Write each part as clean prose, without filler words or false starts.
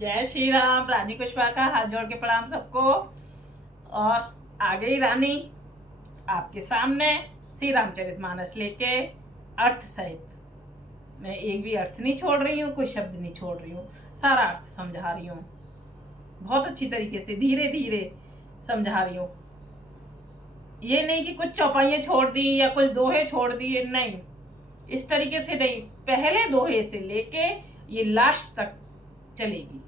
जय श्री राम। रानी कुशवा का हाथ जोड़ के प्रणाम सबको। और आ गई रानी आपके सामने श्री रामचरितमानस लेके अर्थ सहित। मैं एक भी अर्थ नहीं छोड़ रही हूँ, कोई शब्द नहीं छोड़ रही हूँ, सारा अर्थ समझा रही हूँ। बहुत अच्छी तरीके से धीरे धीरे समझा रही हूँ। ये नहीं कि कुछ चौपाइयाँ छोड़ दी या कुछ दोहे छोड़ दिए, नहीं, इस तरीके से नहीं। पहले दोहे से लेके ये लास्ट तक चलेगी,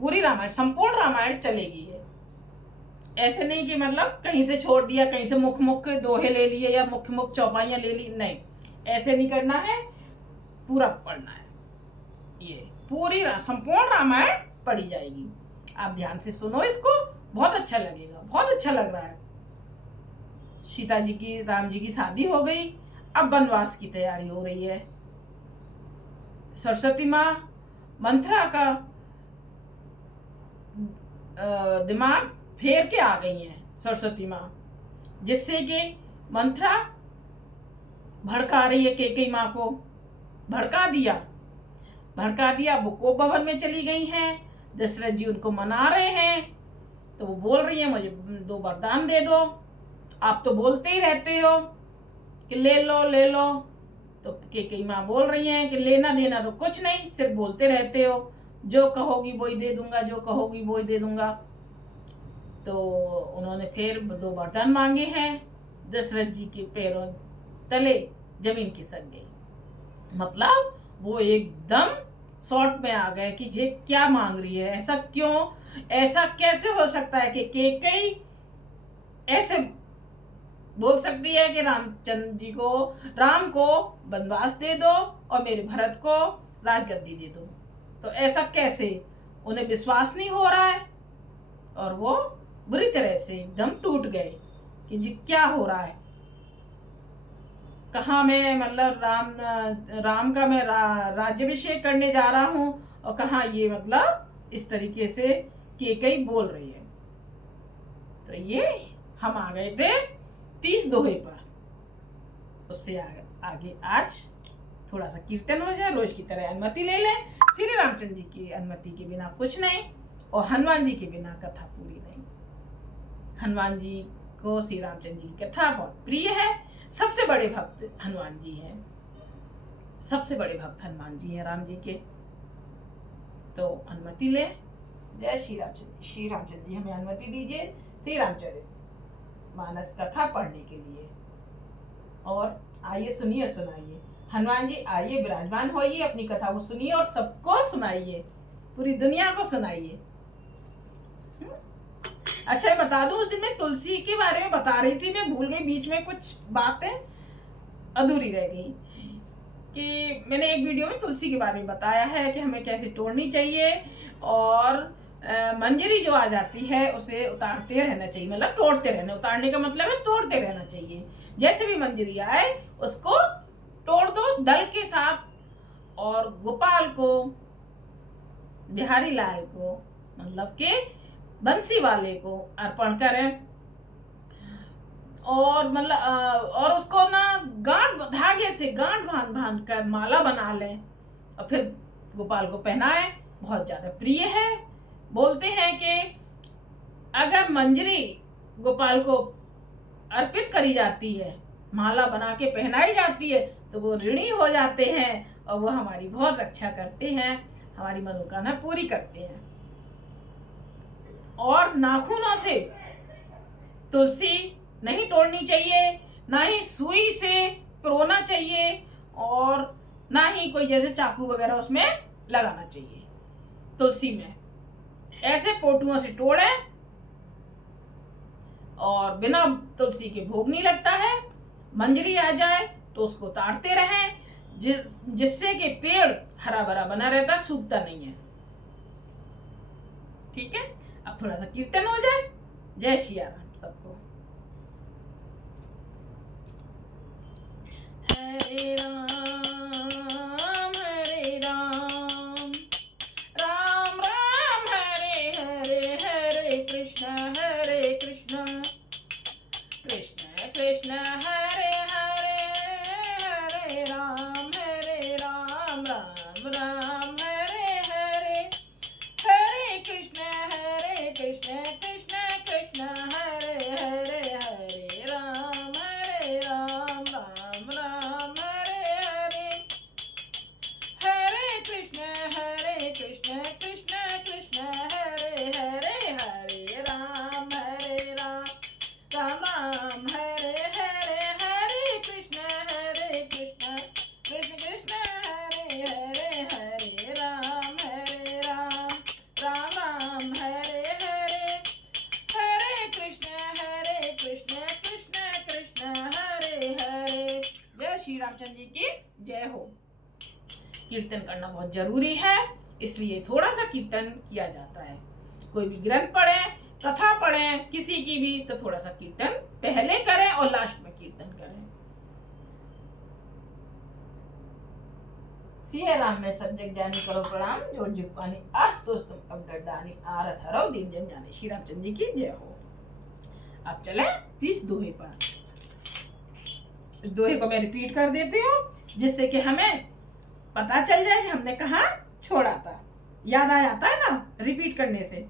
पूरी रामायण, संपूर्ण रामायण चलेगी ये। ऐसे नहीं कि मतलब कहीं से छोड़ दिया, कहीं से मुख मुख दोहे ले लिए या मुख मुख चौपाइयां ले ली, नहीं, ऐसे नहीं करना है। पूरा पढ़ना है, ये पूरी संपूर्ण रामायण पढ़ी जाएगी। आप ध्यान से सुनो इसको, बहुत अच्छा लगेगा, बहुत अच्छा लग रहा है। सीता जी की, राम जी की शादी हो गई, अब वनवास की तैयारी हो रही है। सरस्वती माँ मंथरा का दिमाग फेर के आ गई हैं, सरस्वती माँ, जिससे कि मंथरा भड़का रही है कैकेयी माँ को। भड़का दिया। वो कोप भवन में चली गई हैं। दशरथ जी उनको मना रहे हैं, तो वो बोल रही है मुझे 2 वरदान दे दो। आप तो बोलते ही रहते हो कि ले लो ले लो। तो कैकेयी माँ बोल रही हैं कि लेना देना तो कुछ नहीं, सिर्फ बोलते रहते हो, जो कहोगी वही दे दूंगा, जो कहोगी वही दे दूंगा। तो उन्होंने फिर 2 वरदान मांगे हैं। दशरथ जी के पैरों तले जमीन खिसक गई। मतलब वो एकदम शॉर्ट में आ गए कि ये क्या मांग रही है, ऐसा क्यों, ऐसा कैसे हो सकता है कि कैकेयी ऐसे बोल सकती है कि रामचंद्र जी को, राम को वनवास दे दो और मेरे भरत को राजगद्दी दे दो। तो ऐसा कैसे, उन्हें विश्वास नहीं हो रहा है और वो बुरी तरह से एकदम टूट गए कि जी क्या हो रहा है, कहाँ मैं, मतलब राम का मैं राज्याभिषेक करने जा रहा हूँ और कहाँ ये मतलब इस तरीके से कैकेयी बोल रही है। तो ये हम आ गए थे 30 दोहे पर। उससे आगे आज थोड़ा सा कीर्तन हो जाए, रोज की तरह अनुमति ले लें। श्री रामचंद्र जी की अनुमति के बिना कुछ नहीं, और हनुमान जी के बिना कथा पूरी नहीं। हनुमान जी को श्री रामचंद्र जी की कथा बहुत प्रिय है। सबसे बड़े भक्त हनुमान जी हैं, सबसे बड़े भक्त हनुमान जी हैं राम जी के। तो अनुमति ले। जय श्री रामचंद्र। श्री रामचंद्र जी हमें अनुमति दीजिए श्री रामचरितमानस कथा पढ़ने के लिए। और आइए सुनिए, सुनाइए। हनुमान जी आइए, विराजमान होइए, अपनी कथा को सुनिए और सबको सुनाइए, पूरी दुनिया को सुनाइए। अच्छा, ये बता दूं, उस दिन मैं तुलसी के बारे में बता रही थी, मैं भूल गई, बीच में कुछ बातें अधूरी रह गई। कि मैंने एक वीडियो में तुलसी के बारे में बताया है कि हमें कैसे तोड़नी चाहिए, और मंजरी जो आ जाती है उसे उतारते रहना चाहिए, मतलब तोड़ते रहना। उतारने का मतलब है तोड़ते रहना चाहिए। जैसे भी मंजरी आए उसको तोड़ दो दल के साथ, और गोपाल को, बिहारी लाल को, मतलब के बंसी वाले को अर्पण करें। और मतलब और उसको ना गांठ, धागे से गांठ बांध कर माला बना लें और फिर गोपाल को पहनाएं। बहुत ज्यादा प्रिय है। बोलते हैं कि अगर मंजरी गोपाल को अर्पित करी जाती है, माला बना के पहनाई जाती है, तो वो ऋणी हो जाते हैं और वो हमारी बहुत रक्षा करते हैं, हमारी मनोकामना पूरी करते हैं। और नाखूनों से तुलसी नहीं तोड़नी चाहिए, ना ही सुई से पिरोना चाहिए, और ना ही कोई जैसे चाकू वगैरह उसमें लगाना चाहिए तुलसी में। ऐसे पोटुओं से तोड़े, और बिना तुलसी के भोग नहीं लगता है। मंजरी आ जाए तो उसको उतारते रहें, जिससे कि पेड़ हरा भरा बना रहता, सूखता नहीं है। ठीक है, अब थोड़ा सा कीर्तन हो जाए। जय श्री राम सबको। हरे राम हरे राम, राम राम हरे हरे, हरे कृष्ण कृष्ण कृष्ण हरे हरे, हरे राम राम राम हरे हरे। रामचंद्र जी की जय हो। कीर्तन करना बहुत जरूरी है, इसलिए थोड़ा सा कीर्तन किया जाता है। कोई भी ग्रंथ पढ़े, कथा पढ़े, किसी की भी, तो थोड़ा सा कीर्तन पहले करें और लास्ट में कीर्तन करें। सिया राम में सब जग जानी करो प्रणाम, जोड़ जुग पानी आस तोस तुम अब डर डानी, आरत हरो दीन जन जाने। श्री रामचंद्र जी की जय हो। अब चले 30 दोहे पर। इस दोहे को मैं रिपीट कर देती हूँ, जिससे कि हमें पता चल जाए कि हमने कहाँ छोड़ा था। याद आ जाता है ना रिपीट करने से।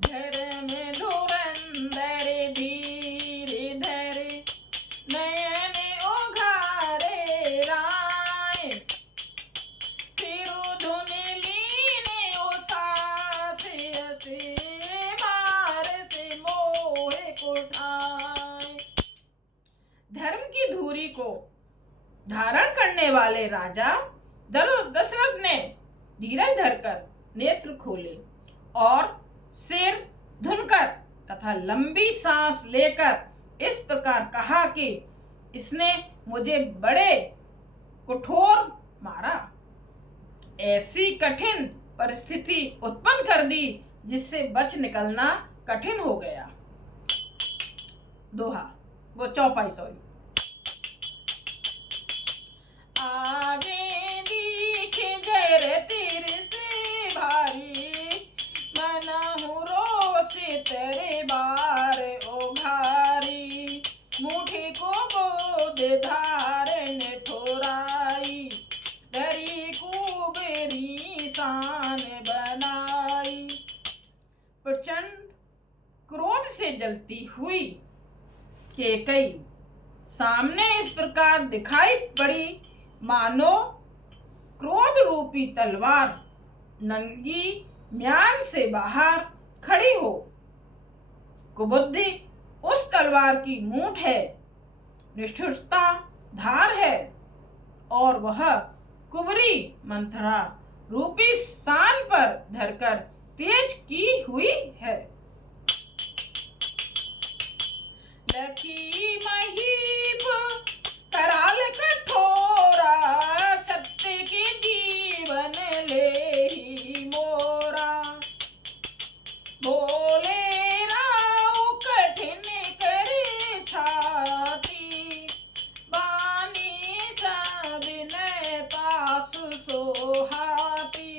धर में धुरंधर धीरे धरे, नयन ओघारे राय, सिरु धुन लीने ओ सासे असे, मार से मोहे कोठाय। धर्म की धूरी को धारण करने वाले राजा दशरथ ने धीरज धरकर नेत्र खोले और सिर धुनकर तथा लंबी सांस लेकर इस प्रकार कहा कि इसने मुझे बड़े कठोर मारा, ऐसी कठिन परिस्थिति उत्पन्न कर दी जिससे बच निकलना कठिन हो गया। दोहा वो चौपाई सॉरी। आगे दिखे जर तीर से भारी, मनहु रोषे तेरे बार ओघारी, मुठी को बोध धारण ठोराई, धरी कुबेरी शान बनाई। प्रचंड क्रोध से जलती हुई कैकेयी सामने इस प्रकार दिखाई पड़ी मानो क्रोध रूपी तलवार नंगी म्यान से बाहर खड़ी हो। कुबुद्धि उस तलवार की मूठ है, निष्ठुरता धार है, और वह कुबरी मंथरा रूपी सान पर धरकर तेज की हुई है। लखी महीप कराल कठोरा, सत्य के जीवन ले ही मोरा, बोले राव कठिन करे छाती, बानी सविनय तासु सोहाती।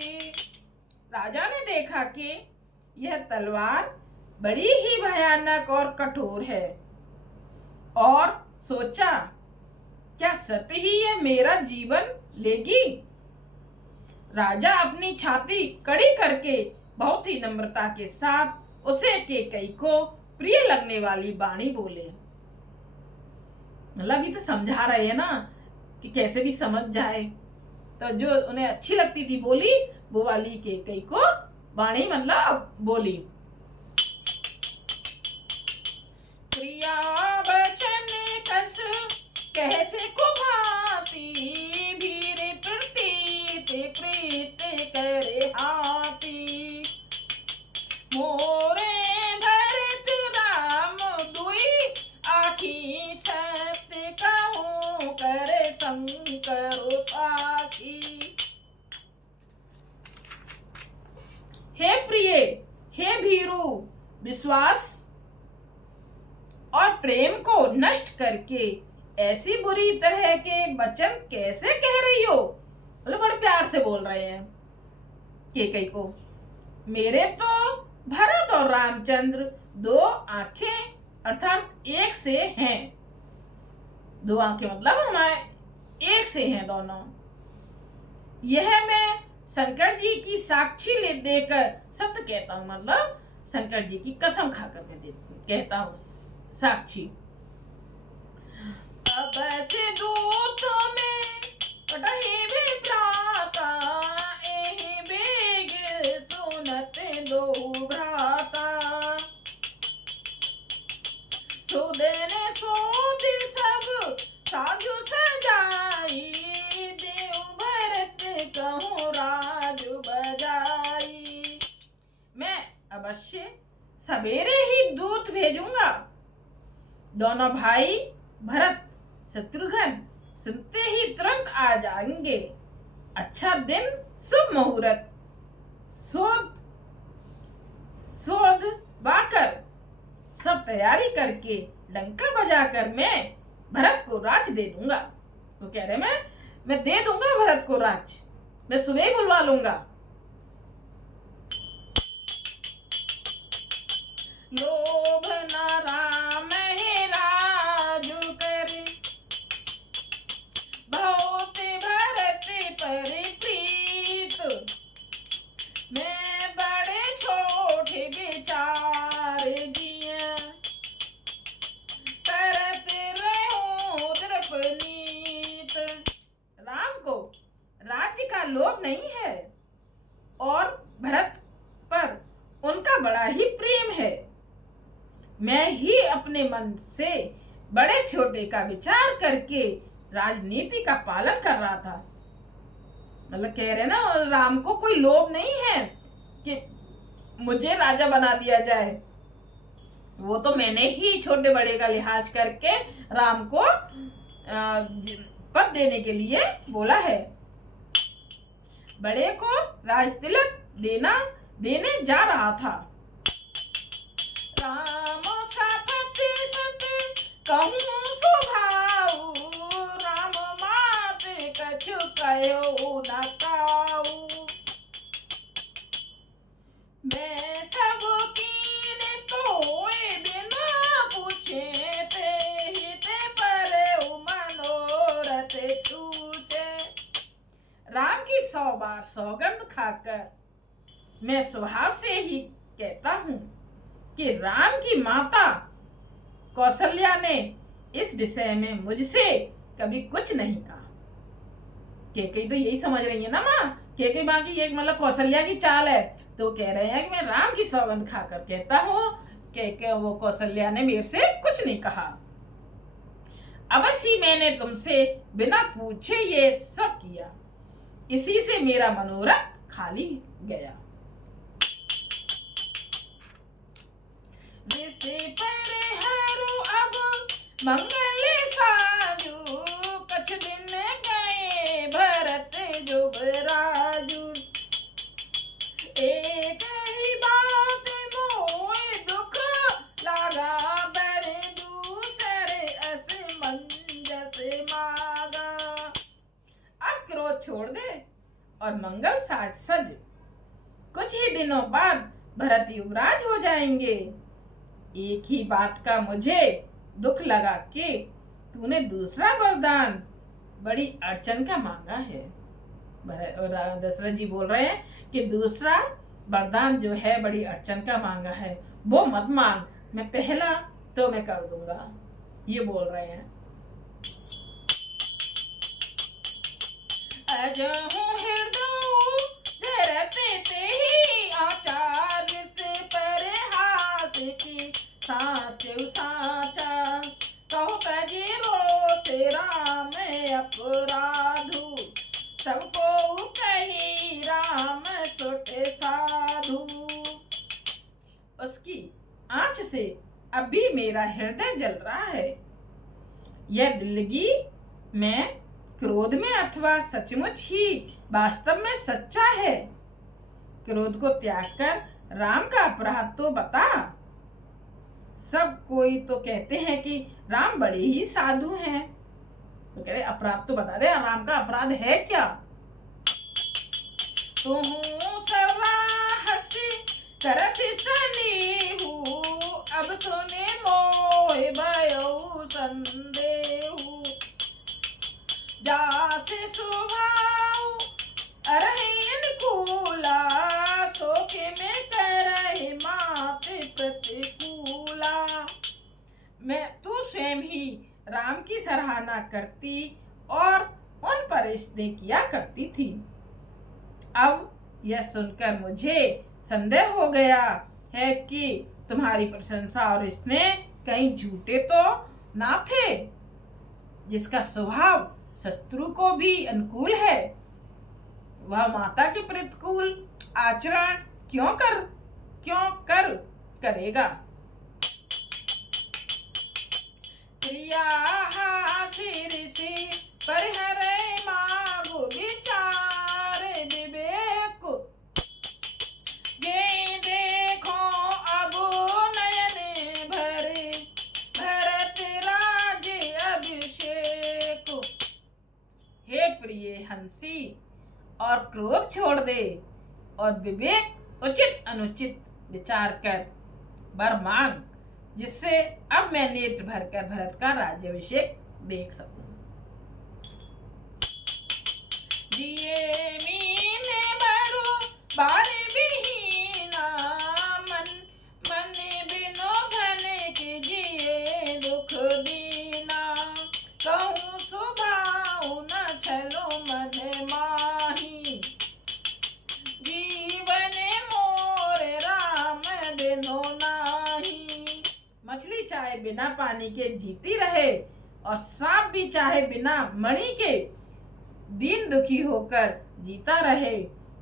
राजा ने देखा कि यह तलवार बड़ी ही भयानक और कठोर है, और सोचा क्या सत्य ही ये मेरा जीवन लेगी। राजा अपनी छाती कड़ी करके बहुत ही नम्रता के साथ उसे कैकेयी को प्रिय लगने वाली वाणी बोले। मतलब ये तो समझा रहे हैं ना कि कैसे भी समझ जाए, तो जो उन्हें अच्छी लगती थी बोली, वो वाली कैकेयी को वाणी मतलब बोली। प्रिया बचन कस कैसे को भांति, भीर प्रतीत प्रीत करे हाथी, मोरे धरत राम दुई आखी, सत्य कहूँ करे शंकर साखी। हे प्रिय, हे भीरू, विश्वास और प्रेम को नष्ट करके ऐसी बुरी तरह के वचन कैसे कह रही हो। मतलब बड़े प्यार से बोल रहे हैं कैकेयी को। मेरे तो भरत और रामचंद्र दो आंखें अर्थात एक से हैं। दो आंखें मतलब हमारे एक से हैं दोनों। यह मैं शंकर जी की साक्षी ले देकर सत्य कहता हूँ, मतलब शंकर जी की कसम खाकर मैं कहता हूँ साक्षी। अब से दूत में कटही भी प्राता, एहि बेग सुनत दो भ्राता, सुदन सोद सब साधु सजाई, देव भरत कहूँ राज बजाई। मैं अवश्य सवेरे ही दूत भेजूंगा। दोनों भाई भरत शत्रुघ्न सुनते ही तुरंत आ जाएंगे। अच्छा दिन, शुभ मुहूर्त, शोध शोध बाकर सब तैयारी करके डंका बजाकर मैं भरत को राज दे दूंगा। वो कह रहे मैं दे दूंगा भरत को राज, मैं सुबह ही बुलवा लूंगा। लोभ न राम है राजू करे, बहुत भरत परिप्रीत, मैं बड़े छोटे विचार जिया, करत रहूं द्रपनीत। राम को राज्य का लोभ नहीं है और भरत पर उनका बड़ा ही प्रेम है। मैं ही अपने मन से बड़े छोटे का विचार करके राजनीति का पालन कर रहा था। मतलब कह रहे ना, राम को कोई लोभ नहीं है कि मुझे राजा बना दिया जाए। वो तो मैंने ही छोटे बड़े का लिहाज करके राम को पद देने के लिए बोला है। बड़े को राज तिलक देने जा रहा था। राम सपति सति कहूँ सुभाऊ, राम माते कछु कयो न काऊ, मैं सब कीने तोए बिना पूछे, ते हित परे मनोरथ छूचे। राम की 100 बार सौगंध खाकर मैं स्वभाव से ही कहता हूँ कि राम की माता कौशल्या ने इस विषय में मुझसे कभी कुछ नहीं कहा। केकई तो यही समझ रही है ना माँ, केकई माँ की ये मतलब कौशल्या की चाल है। तो कह रहे हैं कि मैं राम की सौगंध खाकर कहता हूँ कि वो कौशल्या ने मेरे से कुछ नहीं कहा। अवश्य मैंने तुमसे बिना पूछे ये सब किया, इसी से मेरा मनोरथ खाली गया। अब मंगल साजू, कछ दिन गए भरत जुबराजू, एक ही बात मोए दुख लगा, बड़े दूसरे असमंजस मागा। अब क्रोध छोड़ दे और मंगल साज सज, कुछ ही दिनों बाद भरत युवराज हो जाएंगे। एक ही बात का मुझे दुख लगा कि तूने दूसरा वरदान बड़ी अड़चन का मांगा है। दशरथ जी बोल रहे हैं कि दूसरा वरदान जो है बड़ी अड़चन का मांगा है, वो मत मांग, मैं पहला तो मैं कर दूंगा, ये बोल रहे हैं। अजहू हृदय धरते ते ही आचार से परहास की साचु साचा, कहो कजीरो से राम अपराधु, सबको कही राम सुटे साधु। उसकी आंच से अभी मेरा हृदय जल रहा है। यह दिलगी में क्रोध में अथवा सचमुच ही वास्तव में सच्चा है। क्रोध को त्याग कर राम का अपराध तो बता। सब कोई तो कहते हैं कि राम बड़े ही साधु हैं, तो कह रहे अपराध तो बता दे, राम का अपराध है क्या? तुम हसी करसी सनीहू, अब सुने मोह भयो संदेहू, जासे सुभाऊ अरहिन कूला, सोके में करहि माते प्रतिकूला। मैं तू स्वयं ही राम की सराहना करती और उन पर स्नेह किया करती थी। अब यह सुनकर मुझे संदेह हो गया है कि तुम्हारी प्रशंसा और स्नेह कहीं झूठे तो ना थे। जिसका स्वभाव शत्रु को भी अनुकूल है, वह माता के प्रतिकूल आचरण क्यों करेगा? प्रिया हासिर से परिहरे मागु विचार विवेक ये देखो अब नयन भरे भरत राजे अभिषेक। हे प्रिय हंसी, और क्रोध छोड़ दे और विवेक उचित अनुचित विचार कर वर मांग, जिससे अब मैं नेत्र भरकर भरत का राज्याभिषेक देख सकूं। दिए मीने भरो बारे विहीना मन मन बिनो घने के जिए दुख दीना। कहूँ सुभाऊ न छलो मध माही जीवन मोर राम बिनो नाही। मछली चाहे बिना पानी के जीती रहे और सांप भी चाहे बिना मणि के दीन दुखी होकर जीता रहे,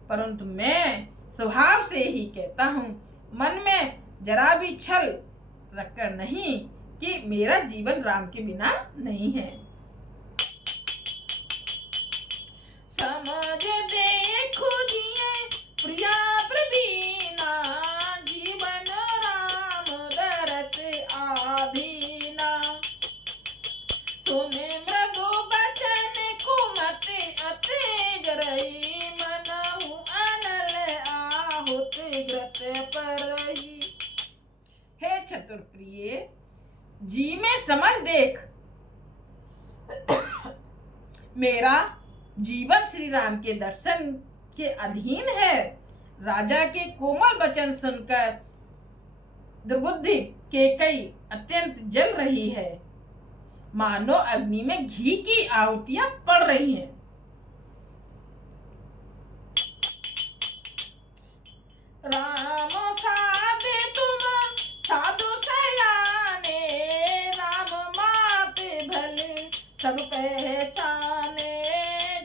परंतु मैं स्वभाव से ही कहता हूँ, मन में जरा भी छल रखकर नहीं, कि मेरा जीवन राम के बिना नहीं है। समझ देखो जिए प्रिया प्रवीणा जीवन राम दरस आधीना। सुने मृदु बचन कुमति अतेज रही मनहु अनल आहुत ग्रत परही। हे चतुर प्रिय, जी में समझ देख, मेरा जीवन श्री राम के दर्शन के अधीन है। राजा के कोमल वचन सुनकर दुर्बुद्धि कैकेयी अत्यंत जल रही है, मानो अग्नि में घी की आहुतियां पड़ रही हैं। राम साधे तुम साधु सयाने राम माते भले सब पहचाने।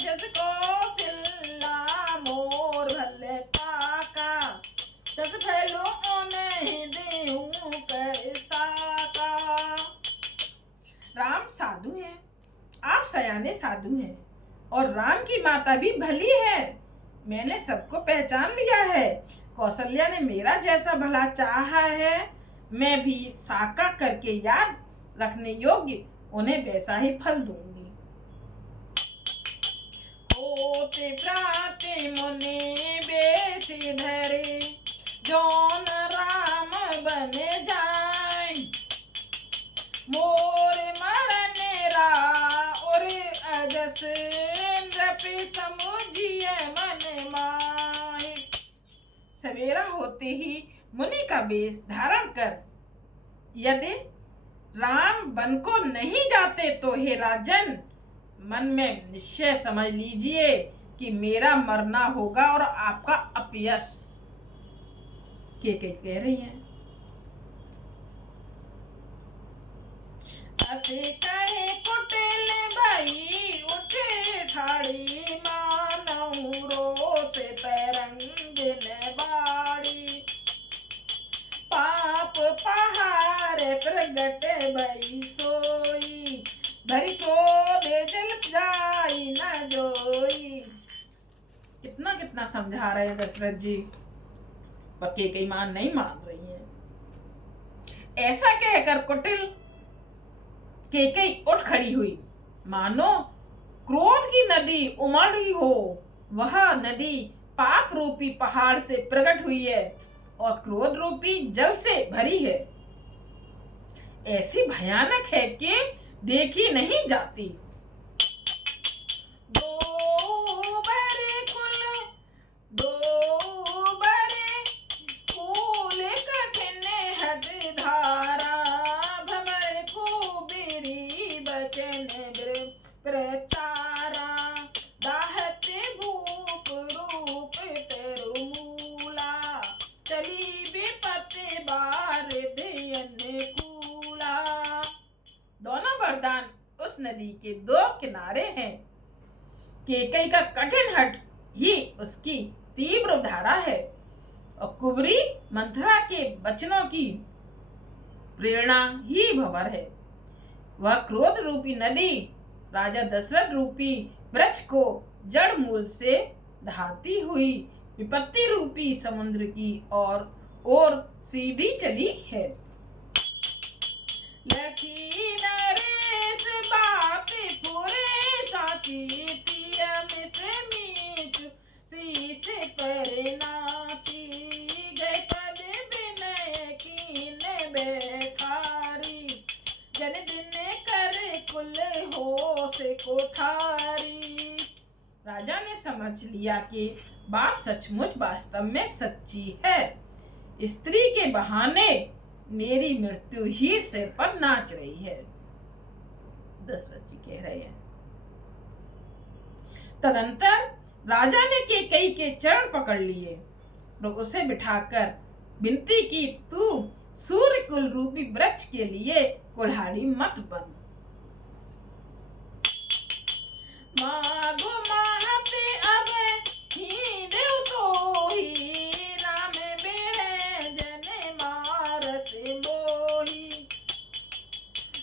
जस कौशल्या मोर भले काका तस भलो नहीं देहूं कैसा का। राम साधु हैं, आप सयाने साधु हैं, और राम की माता भी भली है। मैंने सबको पहचान लिया है। कौशल्या ने मेरा जैसा भला चाहा है, मैं भी साका करके याद रखने योग्य उन्हें वैसा ही फल दूंगी। होते प्राते मुनि बेस धरे जौन राम बन जाए। मोर मरने रा और अजस नृपि समुझिए मन माहे। सवेरा होते ही मुनि का वेश धारण कर यदि राम वन को नहीं जाते तो हे राजन, मन में निश्चय समझ लीजिए कि मेरा मरना होगा और आपका अपयश। कैकेयी कह रही हैं। असे कहे कुटिल भाई उठे ठाड़ी मानऊ रोते तरंगिन बाड़ी। पाप पहाड़ प्रगट भई सोई भरी क्रोध जल जाई न जोई। कितना कितना समझा रहे हैं दशरथ जी, पर कैकेयी मान नहीं मान रही है। ऐसा कहकर कुटिल कैकेयी उठ खड़ी हुई, मानो क्रोध की नदी उमड़ रही हो। वह नदी पाप रूपी पहाड़ से प्रकट हुई है और क्रोध रूपी जल से भरी है। ऐसी भयानक है कि देखी नहीं जाती। दो बड़े फूल कठिन हट धारा भमर खूबिरी बचन प्रचारा। दाहते भूप रूप तरुमूला चली विपत्ति बार ध्यन कूला। दोनों वरदान उस नदी के दो किनारे हैं। कैकेयी का कठिन हट ही उसकी तीव्र धारा है और कुबरी मंथरा के वचनों की प्रेरणा ही भंवर है। वह क्रोध रूपी नदी राजा दशरथ रूपी वृक्ष को जड़ मूल से दहाती हुई विपत्ति रूपी समुद्र की ओर सीधी चली है। लखी नरेश बात पूरे साथी तिया मिस मीच शीश पर नाची गए पद विनय कीन बेखारी जन दिन कर कुल हो से कोठारी। राजा ने समझ लिया कि बात सचमुच वास्तव में सच्ची है। स्त्री के बहाने मेरी मृत्यु ही सिर पर नाच रही है, दशरथ जी कह रहे हैं। तदंतर राजा ने केकई के चरण पकड़ लिए और उसे बिठाकर विनती की, तू सूर्य कुल रूपी वृक्ष के लिए कुल्हाड़ी मत बन। मागो माहते अब ही देव तो ही राम बेरे जन मारत मोही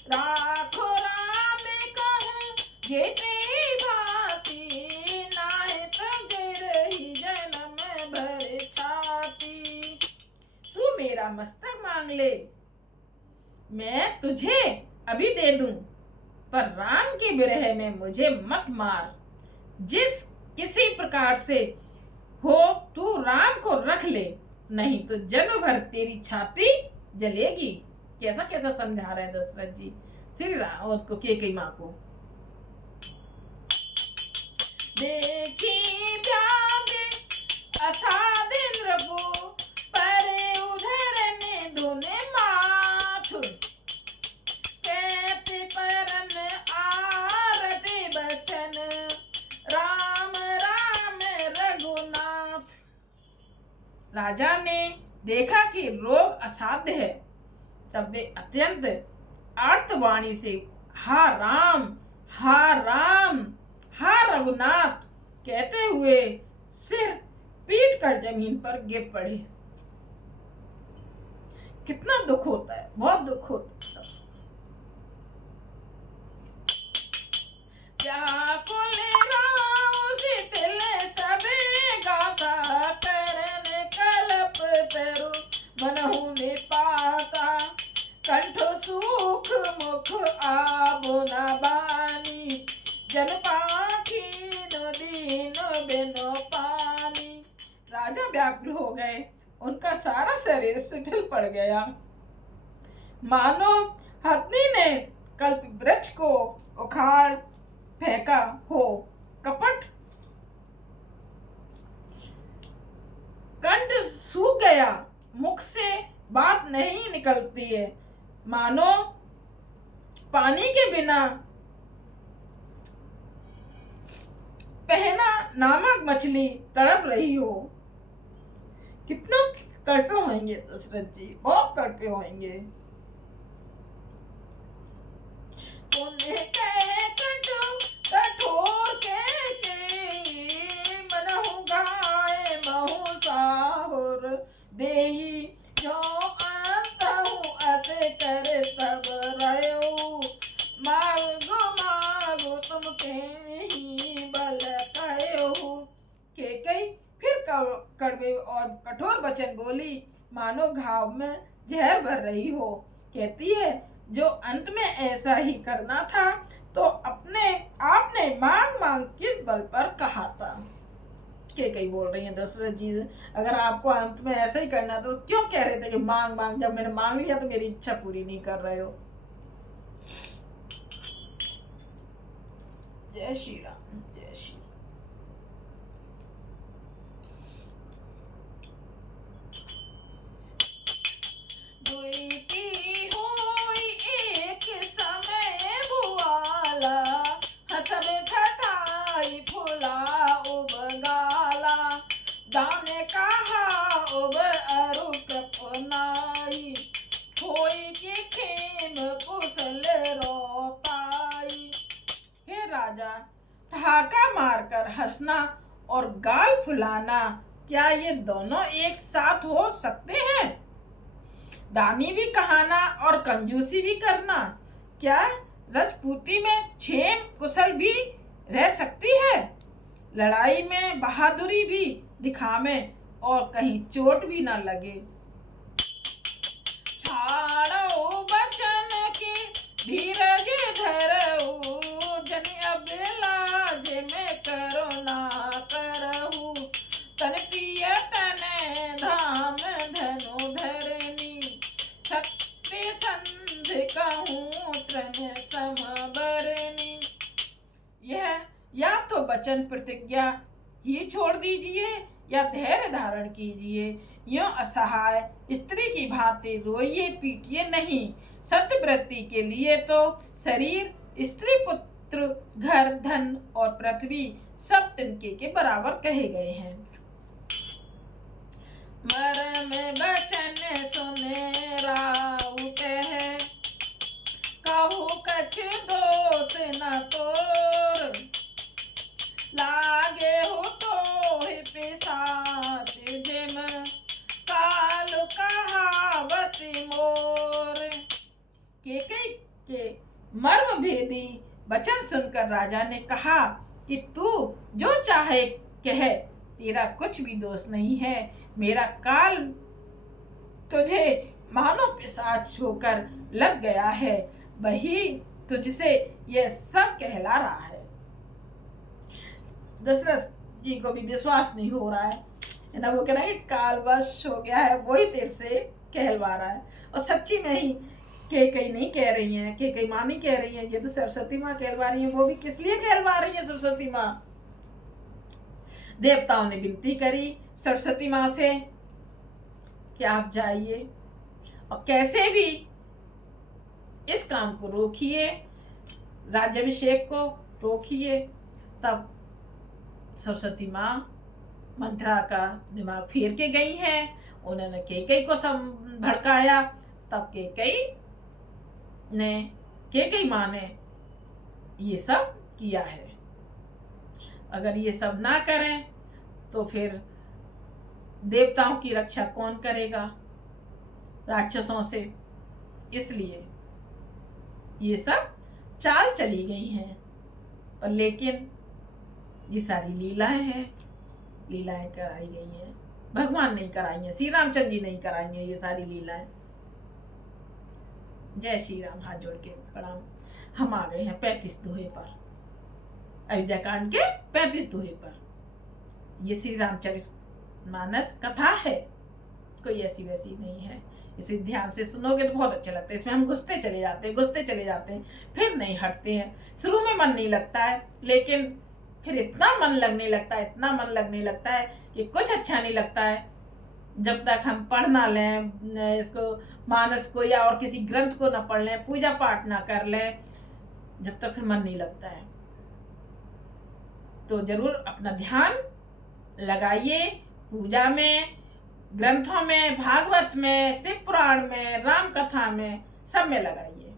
राखो राम कहूँ जेते भाती नाहे तगर ही जन्म भर छाती। तू मेरा मस्तक मांग ले, मैं तुझे अभी दे दूं, पर राम के विरह में मुझे मत मार। जिस किसी प्रकार से हो तू राम को रख ले, नहीं तो जन्म भर तेरी छाती जलेगी। कैसा कैसा समझा रहे हैं दशरथ जी श्री राम को, केकई माँ को। देखी जाबे असाध इंद्र को परे उधर ने धुने माथु कहते परन आरती बचन राम राम रघुनाथ। राजा ने देखा कि रोग असाध्य है, तब वे अत्यंत आर्तवाणी से हा राम हा रघुनाथ कहते हुए सिर पीट कर जमीन पर गिर पड़े। कितना दुख होता है, बहुत दुख होता है। व्याकुल राव शीतल सबे गाता करन कल्प तरु मनहु ने पाता कंठ सुख मुख आबो न बानी जन पाखी दीन बिनो पानी। राजा व्याकुल हो गए, उनका सारा शरीर शिथिल पड़ गया, मानो हथनी ने कल्प वृक्ष को उखाड़ फेंका हो। कपट कंठ सूख गया, मुख से बात नहीं निकलती है, मानो पानी के बिना पहना नामक मछली तड़प रही हो। कितना तड़पे होंगे दशरथ जी, बहुत तड़पे होंगे। कठोर के मनहु गाय महु साहुर देई जो अंतहु असे करे सब रयो मागो तुम के ही बल कयो। केकई फिर कड़वे और कठोर वचन बोली, मानो घाव में जहर भर रही हो। कहती है, जो अंत में ऐसा ही करना था तो आपने मांग किस बल पर कहा था। केकई बोल रही है दशरथ जी, अगर आपको अंत में ऐसा ही करना तो क्यों कह रहे थे कि मांग, जब मैंने मांग लिया तो मेरी इच्छा पूरी नहीं कर रहे हो। जय श्री राम, जय श्री राम। दाने कहा उब अरु कपनाई होई के खेम कुशल रोताई। हे राजा, ठहाका मारकर हंसना और गाल फुलाना, क्या ये दोनों एक साथ हो सकते हैं? दानी भी कहाना और कंजूसी भी करना, क्या राजपूती में क्षेम कुशल भी रह सकती है, लड़ाई में बहादुरी भी दिखावे और कहीं चोट भी ना लगे। छाड़ो बचन की धीरज धरऊ, जन अबलाज में करो ना करहु, तन प्रिय तन धाम धनु धरनी, शक्ति संध कहूँ तन समबरनी। यह या तो वचन प्रतिज्ञा ही छोड़ दीजिए या धैर्य धारण कीजिए, यों असहाय स्त्री की भांति रोइए पीटिए नहीं। सत्यव्रती के लिए तो शरीर, स्त्री, पुत्र, घर, धन और पृथ्वी सब तिनके के बराबर कहे गए हैं। मरम बचन सुने राउ कहे, कहू कछ दोष न तोर, लागे हो तो पिशाच जिम काल कहावती मोर। केकई के मर्म भेदी वचन सुनकर राजा ने कहा कि तू जो चाहे कह, तेरा कुछ भी दोष नहीं है। मेरा काल तुझे मानो पिशाच होकर लग गया है, वही तुझसे यह सब कहला रहा है। दशरथ जी को भी विश्वास नहीं हो रहा है ना, वो कह रहा है काल वश हो गया है, वही तेरे से कहलवा रहा है। और सच्ची में ही केकई नहीं कह रही हैं, केकई माँ नहीं कह रही हैं, ये तो सरस्वती माँ कहलवा रही हैं। वो भी किस लिए कहलवा रही है सरस्वती माँ? देवताओं ने विनती करी सरस्वती माँ से कि आप जाइए और कैसे भी इस काम को रोकिए, राज्याभिषेक को रोकिए। तब सरस्वती माँ मंत्रा का दिमाग फेर के गई हैं, उन्होंने केकई को भड़काया। तब केकई माँ ने ये सब किया है। अगर ये सब ना करें तो फिर देवताओं की रक्षा कौन करेगा राक्षसों से? इसलिए ये सब चाल चली गई हैं। पर लेकिन ये सारी लीलाएं हैं, लीलाएं कराई गई हैं, भगवान नहीं कराई हैं, श्री रामचंद्र जी नहीं कराई हैं ये सारी लीलाएं। जय श्री राम। हाथ जोड़ के प्रणाम। हम आ गए हैं 35 दोहे पर, अयोध्या कांड के 35 दोहे पर। ये श्री रामचरित मानस कथा है, कोई ऐसी वैसी नहीं है। इसे ध्यान से सुनोगे तो बहुत अच्छा लगता है। इसमें हम घुसते चले जाते हैं, फिर नहीं हटते हैं। शुरू में मन नहीं लगता है, लेकिन फिर इतना मन लगने लगता है कि कुछ अच्छा नहीं लगता है। जब तक हम पढ़ ना लें इसको, मानस को या और किसी ग्रंथ को ना पढ़ लें, पूजा पाठ ना कर लें, जब तक फिर मन नहीं लगता है। तो जरूर अपना ध्यान लगाइए पूजा में, ग्रंथों में, भागवत में, शिव पुराण में, राम कथा में, सब में लगाइए।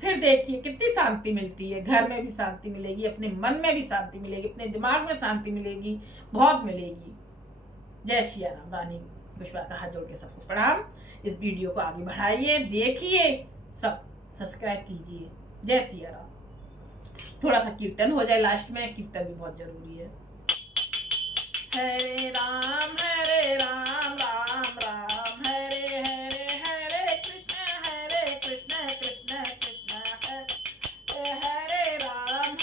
फिर देखिए कितनी शांति मिलती है। घर में भी शांति मिलेगी, अपने मन में भी शांति मिलेगी, अपने दिमाग में शांति मिलेगी, बहुत मिलेगी। जय श्री राम। रानी पुष्पा का हाथ जोड़ के सबको प्रणाम। इस वीडियो को आगे बढ़ाइए, देखिए, सब सब्सक्राइब कीजिए। जय श्री राम। थोड़ा सा कीर्तन हो जाए लास्ट में, कीर्तन भी बहुत जरूरी है। हरे राम राम राम हरे हरे, हरे कृष्ण कृष्ण कृष्ण हरे हरे राम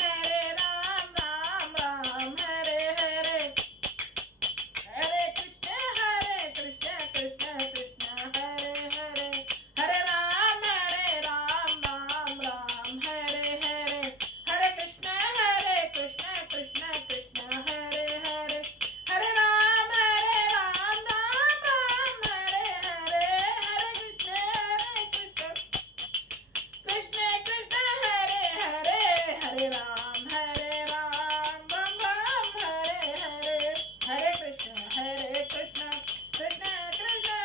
राम राम हरे हरे, हरे कृष्ण कृष्ण कृष्ण हरे हरे, हरे राम राम राम हरे हरे, हरे कृष्ण कृष्ण कृष्ण हरे हरे, हरे राम राम हरे हरे, हरे कृष्ण कृष्ण कृष्ण हरे हरे, हरे राम राम हरे हरे, हरे कृष्ण कृष्ण कृष्ण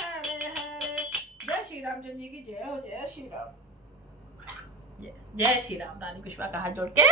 हरे हरे। जय श्री रामचंद्र जी की जय हो। जय श्री राम। जय श्री राम। रानी पुष्पा का हाथ जोड़ के